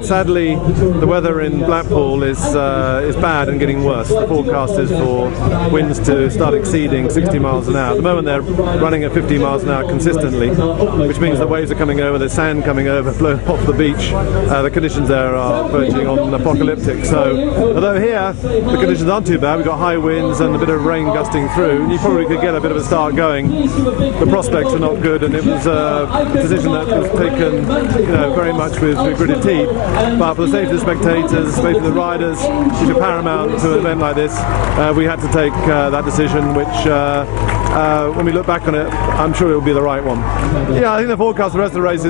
Sadly, the weather in Blackpool is bad and getting worse. The forecast is for winds to start exceeding 60 miles an hour. At the moment they're running at 50 miles an hour consistently, which means the waves are coming over, there's sand coming over, blowing off the beach. The conditions there are verging on apocalyptic. So, although here the conditions aren't too bad, we've got high winds and a bit of rain gusting through, and you probably could get a bit of a start going. The prospects are not good, and it was a decision that was taken, very much with gritted teeth. But for the safety of the spectators, safety of the riders, which are paramount to an event like this, we had to take that decision, which when we look back on it, I'm sure it will be the right one. Yeah, I think the forecast for the rest of the race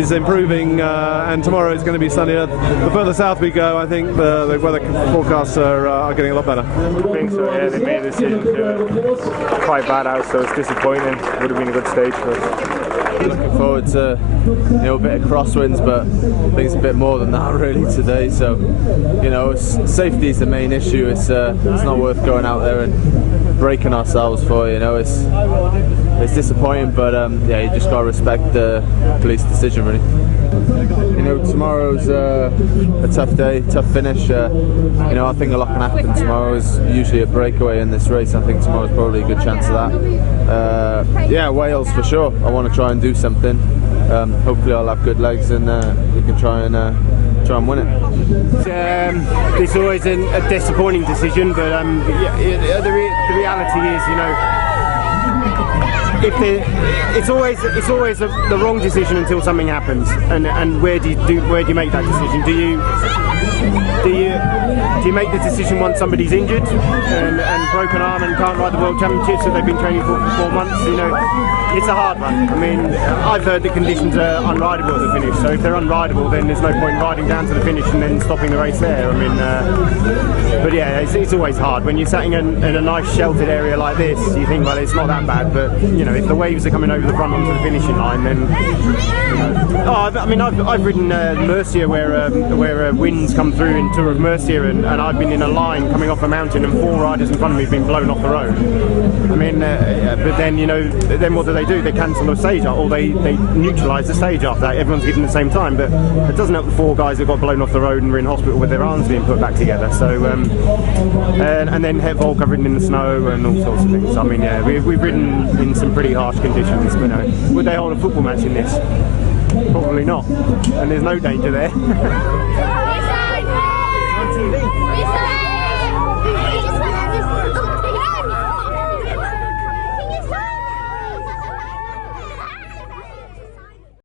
is improving, and tomorrow is going to be sunnier. The further south we go, I think the weather forecasts are getting a lot better. I think so, yeah, they made a decision to quite bad out, so it's disappointing. Would have been a good stage for us. Looking forward to a bit of crosswinds, but I think it's a bit more than that really today. So safety is the main issue. It's not worth going out there and breaking ourselves for. It's disappointing, but yeah, you just got to respect the police decision really. Tomorrow's a tough day, tough finish. I think a lot can happen tomorrow. Is usually a breakaway in this race. I think tomorrow's probably a good chance of that. Yeah, Wales for sure. I want to try and do something. Hopefully I'll have good legs and we can try and win it. It's always a disappointing decision, but the reality is, it's always the wrong decision until something happens, and where do you make that decision? Do you make the decision once somebody's injured and broken arm and can't ride the World Championships that they've been training for 4 months? It's a hard one. I mean, I've heard the conditions are unrideable at the finish, so if they're unrideable, then there's no point in riding down to the finish and then stopping the race there. I mean, but yeah, it's always hard when you're sitting in a nice sheltered area like this. You think, well, it's not that bad, but if the waves are coming over the front onto the finishing line, then I've ridden Mercia where winds come through in Tour of Mercia, and I've been in a line coming off a mountain and 4 riders in front of me have been blown off the road. I mean, but then then what do? They cancel the stage, or they neutralise the stage after that. Everyone's given the same time, but it doesn't help the 4 guys that got blown off the road and were in hospital with their arms being put back together. So and then Volk, I've ridden in the snow and all sorts of things. I mean, yeah, we've ridden in some pretty harsh conditions, but would they hold a football match in this? Probably not, and there's no danger there.